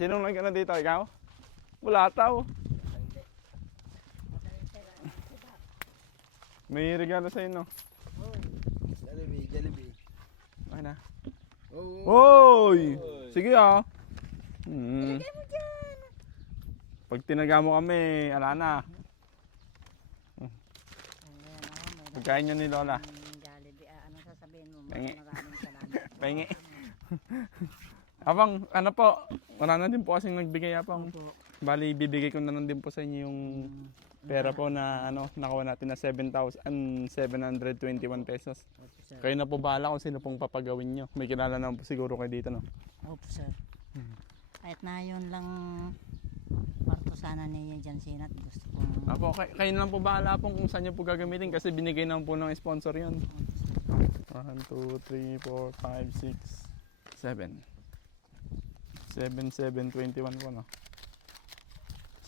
Sinong nag ano dito? Ikaw? Wala tao. May regalo sa'yo, no? Jollibee, Jollibee. Okay na. Oh, Hoy! Sige ah. Pag tinaga mo kami, ala na. Pagkain niyo ni Lola. Jollibee, ano sasabihin mo? Pengi. Maraming salamat. Pahingi. Abang, ano po, wala na din po kasing nagbigay apang. Bali, bibigay ko na lang din po sa inyo yung pera po na ano, nakuha natin na 7,721 pesos. Opo, sir. Kayo na po bahala kung sino pong papagawin nyo. May kilala naman po siguro kayo dito, no? Opo, sir. Kahit na yun lang parto sana ni Jansin at gusto kong... Apo, kayo na lang po bahala po kung saan nyo po gagamitin kasi binigay naman po ng sponsor yun. 1, 2, 3, 4, 5, 6, 7. 7,721 po, no?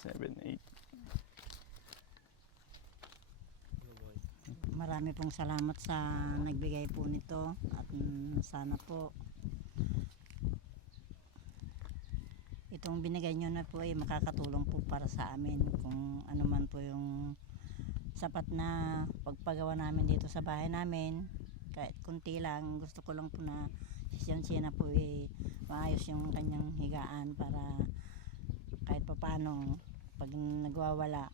7, 8. Marami pong salamat sa nagbigay po nito at sana po itong binigay nyo na po ay makakatulong po para sa amin kung ano man po yung sapat na pagpagawa namin dito sa bahay namin. Kahit kunti lang, gusto ko lang po na si Jansina po ay maayos yung kanyang higaan para kahit pa paano pag nagwawala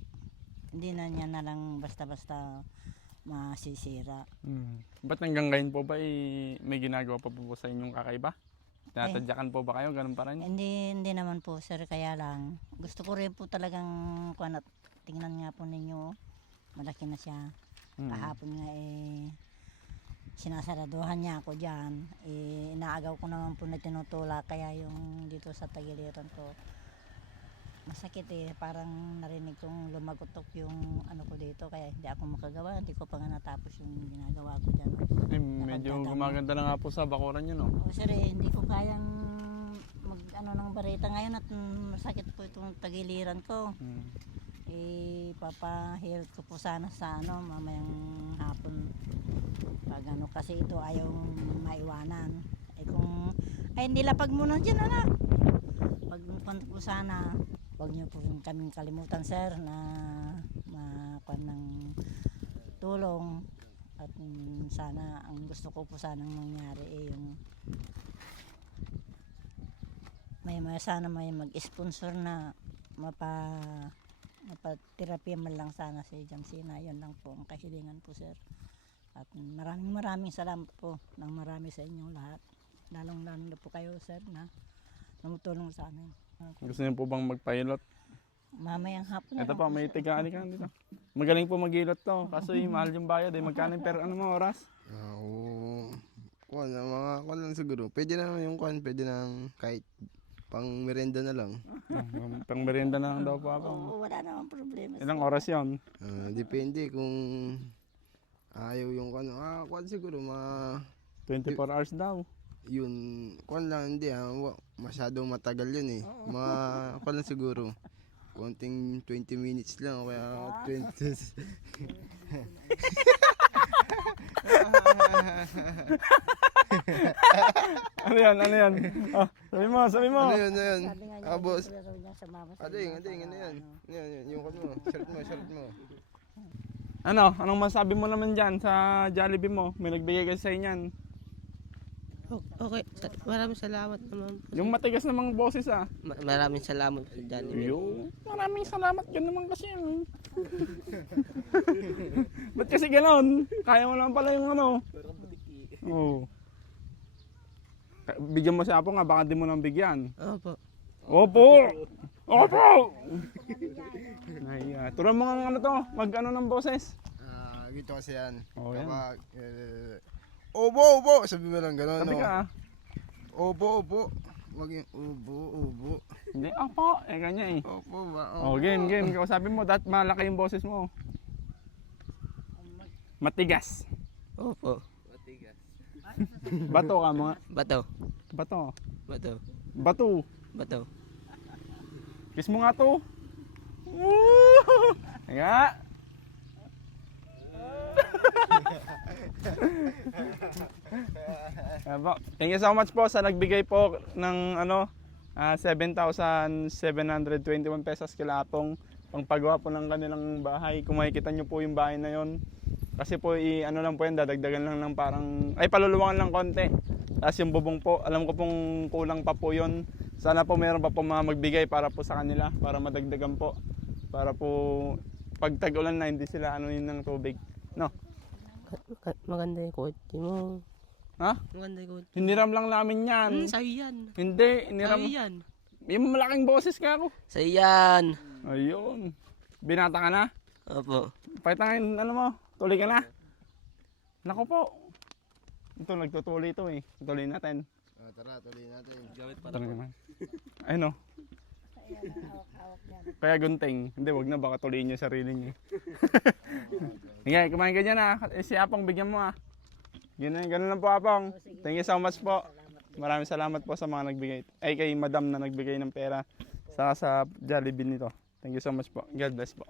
hindi na niya na lang basta-basta masisira. Ba't hanggang ngayon po ba may ginagawa pa po sa inyong kakaiba? Tinatadyakan po ba kayo? Ganun pa rin? Hindi naman po sir, kaya lang gusto ko rin po talagang tingnan nga po ninyo, malaki na siya. Kahapon nga sinasaraduhan niya ako dyan, inaagaw ko naman po na tinutula, kaya yung dito sa tagiliran ko masakit parang narinig kong lumagotok yung ano ko dito, kaya hindi ako makagawa, hindi ko pa nga natapos yung ginagawa ko dyan. Medyo gumaganda na nga po sa bakuran yun, no? O sir, hindi ko kayang mag ano ng barita ngayon at masakit po itong tagiliran ko. Papahilot ko po sana sa ano mamayang hapon pag ano, kasi ito ayaw maiwanan. Kung nilapag muna dyan anak, pag po sana wag niyo po kaming kalimutan sir na makuha ng tulong at sana ang gusto ko po sanang mangyari yung may sana may mag-sponsor na mapaterapya man lang sana si Jansina. Yun lang po ang kahilingan po sir. At maraming salamat po ng marami sa inyong lahat. Lalong na po kayo sir na tumutulong sa amin. Gusto niyo po bang magpilot? Mamayang hapon na Ito lang pa, may tigaan ka dito. Magaling po mag-ilot to. Kaso mahal yung bayad Magkano per ano mo oras? Oo. Kuwan, mga kuwan lang siguro. Pwede na yung kuwan, pwede na kahit pang merenda na lang. Pang merienda na lang daw po ako. Oo, wala namang problema. Ilang oras yon? Depende kung ayaw yung kuwan. Kuwan siguro, 24 hours daw. yun, kuwan lang, hindi masyadong matagal yun Mga kuwan lang siguro. Konting 20 minutes lang, kaya 20. Ano yan? Ano yan? Sabi mo. Ano yun? Sabi nga niya, Boss. gusto raw niya sumama sa Ading, inyo ano para, yan? Yan, yung kuwan mo, shirt mo. Anong masabi mo naman dyan sa Jollibee mo? May nagbigay kasi sa inyan. Okay, maraming salamat naman po. Yung matigas na mga boses Maraming salamat po dyan. Maraming salamat yun naman kasi yun. Ba't kasi ganon? Kaya mo naman pala yung ano. Oo. Bigyan mo siya po nga, baka di mo nang bigyan. Opo. Opo! Opo! Nahiya. Turuan mo nga ano to, mag-ano ng boses. Gito kasi yan. Oh, yan. Kapag, obo! Sabi mo lang gano'n, Sabi no? ka Obo. Wag yung obo. Hindi, opo. Ganyan Opo ba? Oh, game. Sabi mo, malaki yung boses mo. Matigas. Opo. Bato ka mga. Bato. Bato. Kiss mo nga to. Nga. Thank you so much po sa nagbigay po ng 7,721 pesos kila Apong pangpagawa po ng kanilang bahay. Kung makikita nyo po yung bahay na yon. Kasi po, ano lang po yan, dadagdagan lang ng parang, paluluwangan lang konti. Tapos yung bubong po, alam ko pong kulang pa po yon. Sana po meron pa po mga magbigay para po sa kanila, para madagdagan po. Para po, pag tag-ulan na, hindi sila ano yun ng tubig. No? Maganda yung kotse mo. Ha? Maganda yung kotse. Hiniram lang namin yan. Sa'yo yan. Hindi, hiniram. Sa'yo yan. Yung malaking boses ka ako. Sa'yo yan. Ayun. Binata ka na? Opo. Pakitangin, ano mo, tuloy ka na? Nako po. Ito, nagtutuloy ito eh. Tuloy natin. Tara, tuloy natin. Ito naman. Ayun o. Kaya gunting. Hindi, wag na, baka tuloyin niyo sarili niyo. Sige, kumain ka dyan ah. Si Apong, bigyan mo ah. Ganun lang po Apong. Thank you so much po. Maraming salamat po sa mga nagbigay. Kay Madam na nagbigay ng pera sa Jollibee nito. Thank you so much po. God bless po.